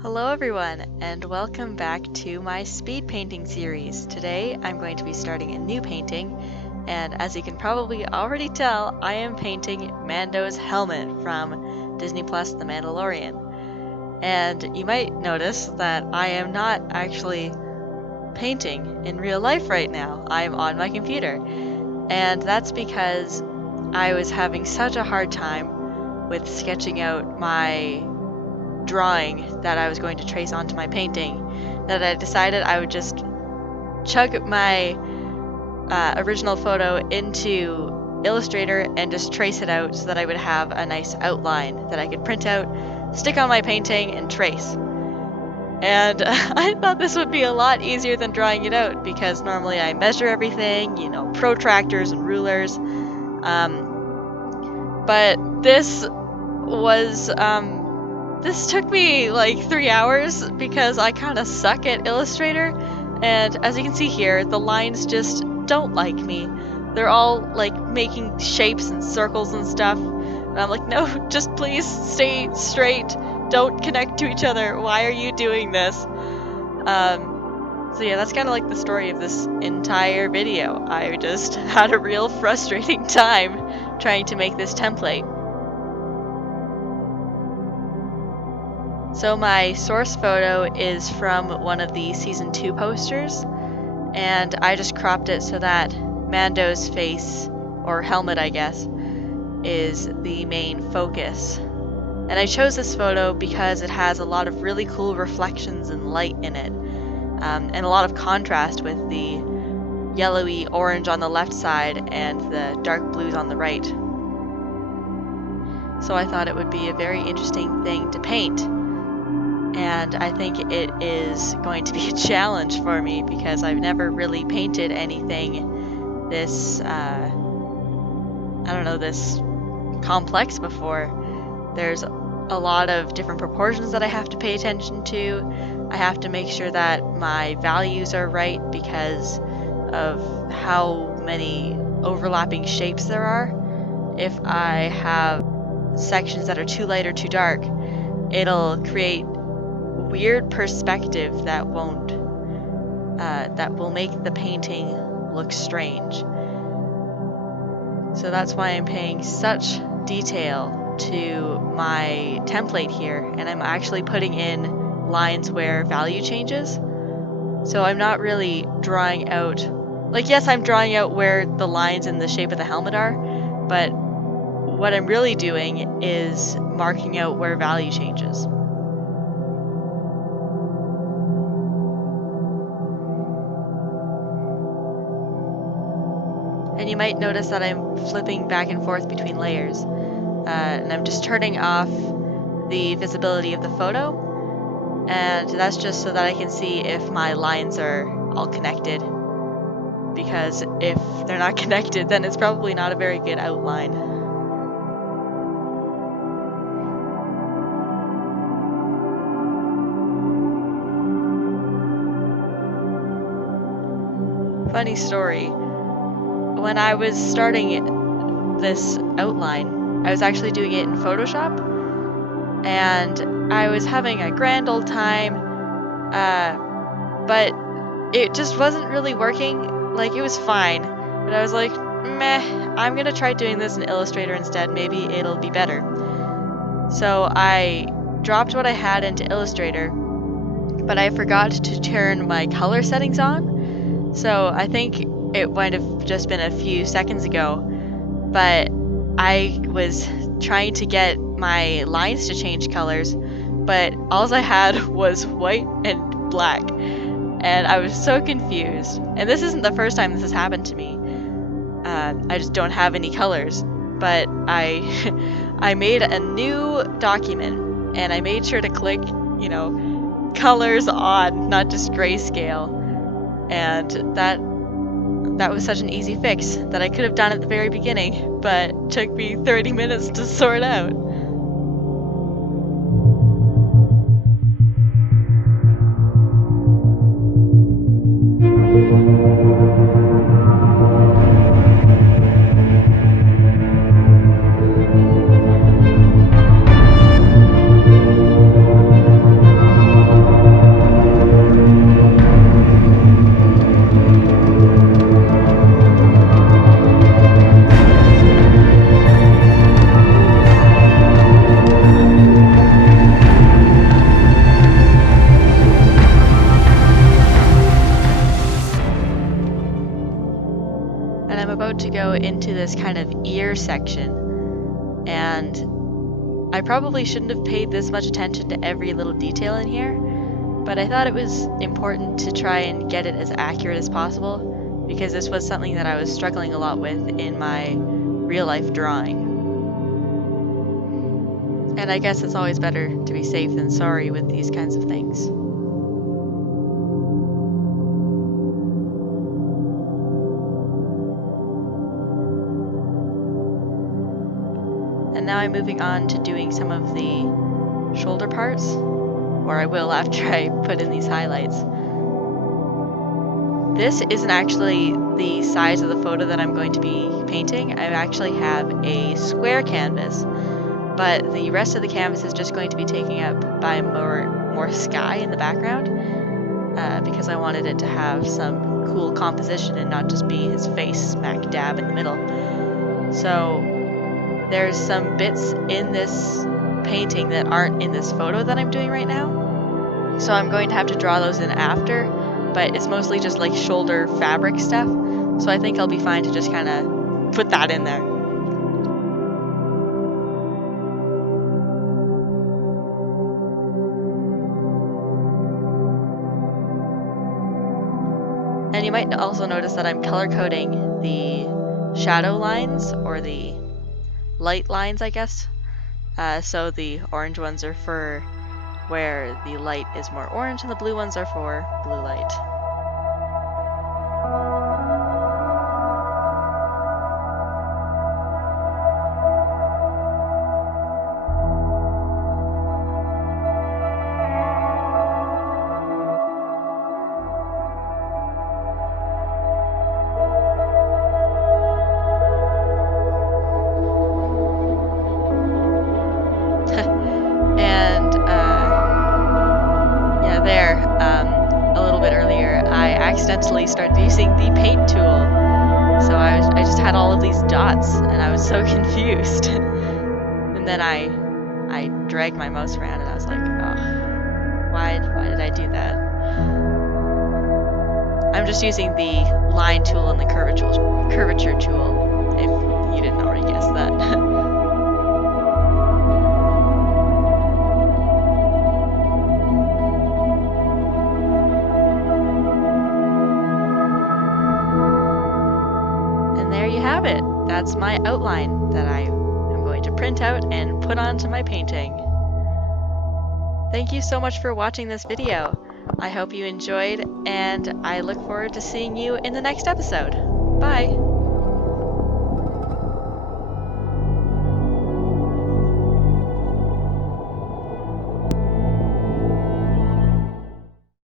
Hello everyone, and welcome back to my speed painting series. Today I'm going to be starting a new painting, and as you can probably already tell, I am painting Mando's helmet from Disney Plus The Mandalorian. And you might notice that I am not actually painting in real life right now. I'm on my computer. And that's because I was having such a hard time with sketching out my drawing that I was going to trace onto my painting that I decided I would just chug my original photo into Illustrator and just trace it out so that I would have a nice outline that I could print out, stick on my painting, and trace. And I thought this would be a lot easier than drawing it out because normally I measure everything, protractors and rulers. But this was this took me like 3 hours because I kind of suck at Illustrator, and as you can see here, the lines just don't like me. They're all like making shapes and circles and stuff, and I'm like, no, just please stay straight, don't connect to each other, why are you doing this? So yeah, that's kind of like the story of this entire video. I just had a real frustrating time trying to make this template. So my source photo is from one of the Season 2 posters, and I just cropped it so that Mando's face, or helmet I guess, is the main focus. And I chose this photo because it has a lot of really cool reflections and light in it, and a lot of contrast with the yellowy orange on the left side and the dark blues on the right. So I thought it would be a very interesting thing to paint. And I think it is going to be a challenge for me because I've never really painted anything this, this complex before. There's a lot of different proportions that I have to pay attention to. I have to make sure that my values are right because of how many overlapping shapes there are. If I have sections that are too light or too dark, it'll create weird perspective that will make the painting look strange. So that's why I'm paying such detail to my template here, and I'm actually putting in lines where value changes. So I'm not really drawing out, yes, I'm drawing out where the lines in the shape of the helmet are, but what I'm really doing is marking out where value changes. And you might notice that I'm flipping back and forth between layers. And I'm just turning off the visibility of the photo. And that's just so that I can see if my lines are all connected. Because if they're not connected, then it's probably not a very good outline. Funny story. When I was starting this outline, I was actually doing it in Photoshop, and I was having a grand old time, but it just wasn't really working. It was fine, but I was like, meh, I'm gonna try doing this in Illustrator instead, maybe it'll be better. So I dropped what I had into Illustrator, but I forgot to turn my color settings on, so I think it might have just been a few seconds ago, but I was trying to get my lines to change colors, but all I had was white and black, and I was so confused. And this isn't the first time this has happened to me. I just don't have any colors, but I made a new document, and I made sure to click, colors on, not just grayscale, and that was such an easy fix that I could have done at the very beginning, but took me 30 minutes to sort out. into this kind of ear section, and I probably shouldn't have paid this much attention to every little detail in here, but I thought it was important to try and get it as accurate as possible, because this was something that I was struggling a lot with in my real-life drawing. And I guess it's always better to be safe than sorry with these kinds of things. And now I'm moving on to doing some of the shoulder parts, or I will after I put in these highlights. This isn't actually the size of the photo that I'm going to be painting. I actually have a square canvas, but the rest of the canvas is just going to be taken up by more sky in the background, because I wanted it to have some cool composition and not just be his face smack dab in the middle. So there's some bits in this painting that aren't in this photo that I'm doing right now, so I'm going to have to draw those in after, but it's mostly just like shoulder fabric stuff, so I think I'll be fine to just kind of put that in there. And you might also notice that I'm color coding the shadow lines, or the light lines, I guess. So the orange ones are for where the light is more orange, and the blue ones are for blue light. Accidentally started using the paint tool, so I just had all of these dots and I was so confused. And then I dragged my mouse around and I was like, oh, why did I do that? I'm just using the line tool and the curvature tool, if you didn't already guess that. That's my outline that I am going to print out and put onto my painting. Thank you so much for watching this video. I hope you enjoyed, and I look forward to seeing you in the next episode. Bye!